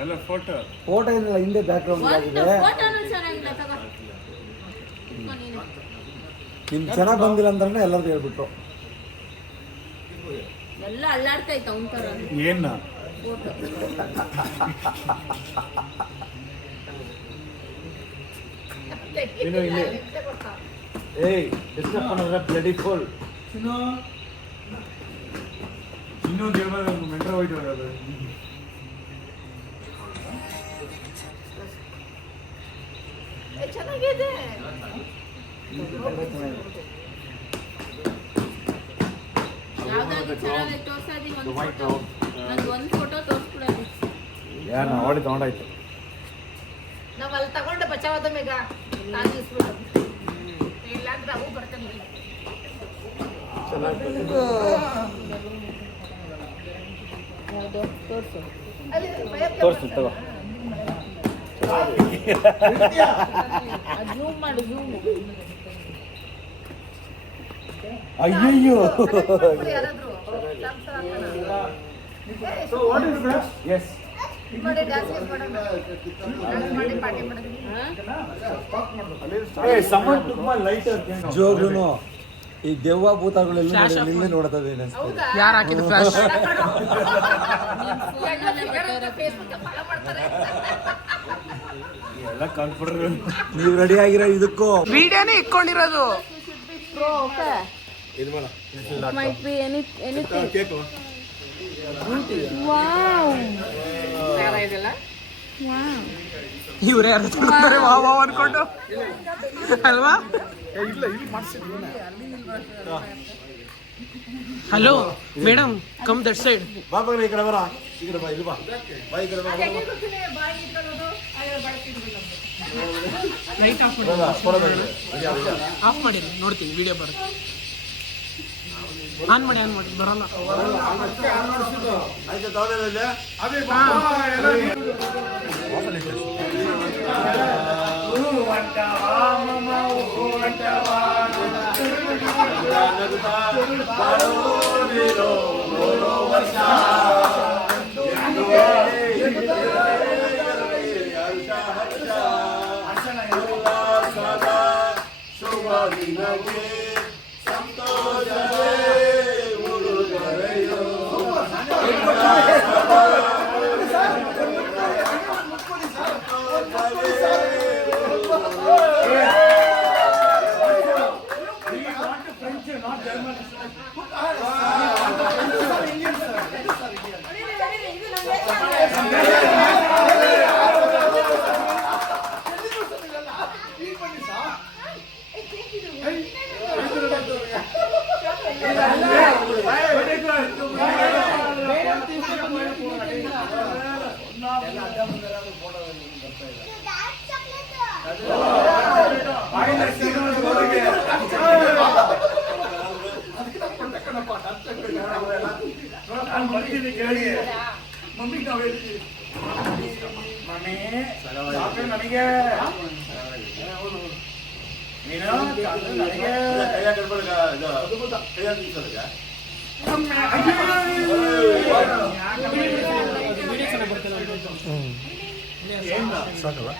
ಎಲ್ಲ ಫೋಟೋ ಏನಿಲ್ಲ, ಹಿಂದೆ ಬ್ಯಾಕ್ ಗ್ರೌಂಡ್ ಆಗಿದೆ. ನಿಮ್ಗೆ ಚೆನ್ನಾಗಿ ಬಂದಿಲ್ಲ ಅಂದ್ರೆ ಎಲ್ಲರೂ ಹೇಳ್ಬಿಟ್ರು. ಎಲ್ಲ ಅಲ್ಲಾಡ್ತಾ ಇತ್ತು ಅವನ ತರ ಏನ ಫೋಟೋ. ಇನ್ನು ಇಲ್ಲಿ ಏಯ್ ಡಿಸ್ಟರ್ಬ್ பண்ணற ಬ್ಲಡಿ ಫುಲ್ ಇನ್ನೊಂದು ಹೇಳ್ಬೋದು ಮೆಂಟ್ರ ಹೋಯ್ತು ಅದು. ಚೆನ್ನಾಗಿದೆ. ಯಾವ್ದಾದ್ರು ಚೆನ್ನಾಗಿ ತೋರ್ಸಾದಿ ಒಂದು ಫೋಟೋ. ನಂಗೆ ಒಂದು ಫೋಟೋ ತೋರಿಸ್ಬಿಡೋದು. ಯಾರು ನೋಡಿ ತಗೊಂಡಾಯ್ತು. ನಾವು ಅಲ್ಲಿ ತಗೊಂಡು ಬಚಾವದ ಮೇಗ ಕಾಣಿಸ್ಬಿಡು. ಇಲ್ಲ ಅಂದ್ರೆ ಅವು ಬರ್ತಾನೆ. ಯಾವುದು ತೋರಿಸು. ತೋರಿಸು ತಗೋ. ಜೂಮ್ ಮಾಡು ಜೂಮ್. ಅಯ್ಯಯ್ಯೋ ಯಾರಾದ್ರೂ so what is this? Yes ಮಾಡಿ ಡ್ಯಾನ್ಸ್ ಮಾಡೋಣ. ಡ್ಯಾನ್ಸ್ ಮಾಡಿ ಪಾರ್ಟಿ ಮಾಡೋಣ. ಏ ಸಮನ್ ಟುಕ್ ಮೈ ಲೈಟರ್ ಜೋಗುನು ಈ ದೆವ್ವ ಭೂತಗಳೆಲ್ಲ ನಿನ್ನೆ ನೋಡ್ತದೆ ಅನಿಸ್ತದೆ. ಯಾರು ಹಾಕಿದ ಫ್ಲಾಶ್? ಫೇಸ್ಬುಕ್ ಫಾಲೋ ಮಾಡ್ತಾರೆ. ಎಲ್ಲ ಕಾನ್ಫಿಡರ್ ನೀವು ರೆಡಿ ಆಗಿರೋ ಇದಕ್ಕೂ ವಿಡಿಯೋನೇ ಇಟ್ಕೊಂಡಿರೋದು. Bro, okay. ಇದು ಬೇಡ Might be anything. Cake Wow. ಯಾರ ಇದೆಲ್ಲ? Wow. ಇವ್ರು ಯಾರು ತಗೊಂಡ್ರೆ ವಾ ವಾ ಅನ್ಕೊಂಡು ಅಲ್ವಾ? ಇಲ್ಲ ಇಲ್ಲಿ ಮಾಡ್ಸಿದ್ದೀನಿ. Hello madam, come that side. ಬಾ ಬಾ ಈ ಕಡೆ ಬರ. ಈ ಕಡೆ ಬಾ, ಇಲ್ಲಿ ಬಾ. ಬಾ ಈ ಕಡೆ ಬಾ. ಲೈಟ್ ಆಫ್ ಮಾಡಿ. ಆಫ್ ಮಾಡಿರಿ, ನೋಡ್ತೀನಿ ವಿಡಿಯೋ ಬರುತ್ತೆ. ಆನ್ ಮಾಡಿ ಬರಲ್ಲ. ಆಯ್ತು ತಗೊಂಡಿಲ್ಲ ಅದೇ ಬಾ ಎಲ್ಲ ಮಮ್ಮಿ ನಾವು ಹೇಳ್ತೀವಿ ಮಮ್ಮಿ ನನಗೆ ನೀನು ನನಗೆ ಸಾಕಲ್ಲ.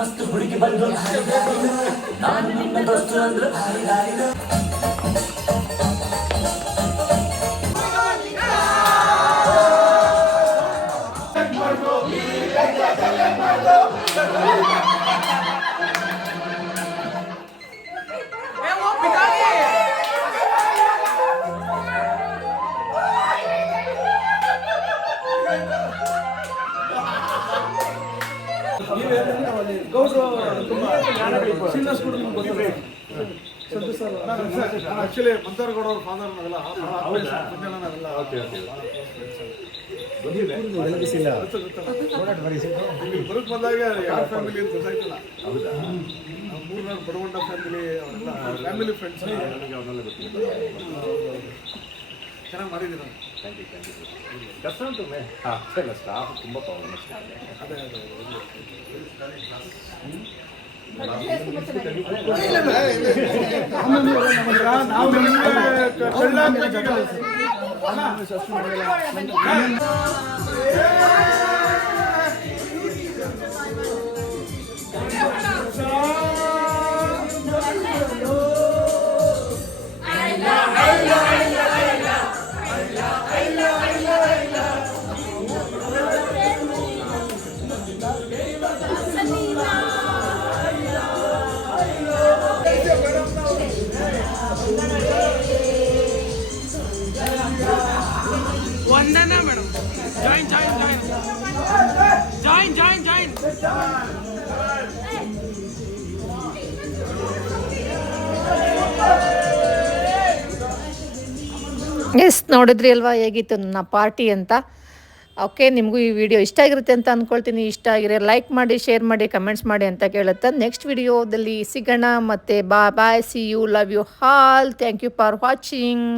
ಮಸ್ತ್ ಹುಡುಗಿ ಬಂದು ನಾನು ನಿನ್ನ ದೋಸ್ತು ಅಂದ್ರು. ಆಕ್ಚುಲಿ ಮಂತಾರಗೌಡ ಅವ್ರ ಫಾದರ್ ನಾವೆಲ್ಲ. ಮಲಗಿಸಿಲ್ಲ. ಇಲ್ಲಿ ಬರೋಕ್ ಬಂದಾಗ ಯಾವ ಫ್ಯಾಮಿಲಿ ಅಂತ ಗೊತ್ತಾಯ್ತಲ್ಲ. ಹೌದಾ? ಮೂರ್ನಾಲ್ಕು ಬಡವಂಡ ಫ್ಯಾಮಿಲಿ ಅವರೆಲ್ಲ ಫ್ಯಾಮಿಲಿ ಫ್ರೆಂಡ್ಸ್ ಚೆನ್ನಾಗಿ ಮಾಡಿದ್ದೀರ. ಕಷ್ಟ ಉಂಟು ಸ್ಟಾಫ್ ತುಂಬ ಪ್ರಾಬ್ಲಮ್ ನಾವು Vandana madam join join join join join join yes, ನೋಡಿದ್ರಿ ಅಲ್ವಾ ಹೇಗಿತ್ತು ನನ್ನ ಪಾರ್ಟಿ ಅಂತ. ಓಕೆ, ನಿಮಗೂ ಈ ವಿಡಿಯೋ ಇಷ್ಟ ಆಗಿರುತ್ತೆ ಅಂತ ಅಂದ್ಕೊಳ್ತೀನಿ. ಇಷ್ಟ ಆಗಿರೋ ಲೈಕ್ ಮಾಡಿ, ಶೇರ್ ಮಾಡಿ, ಕಮೆಂಟ್ಸ್ ಮಾಡಿ ಅಂತ ಕೇಳುತ್ತಾ ನೆಕ್ಸ್ಟ್ ವಿಡಿಯೋದಲ್ಲಿ ಸಿಗೋಣ. ಮತ್ತು bye, see you, love you all. Thank you for watching.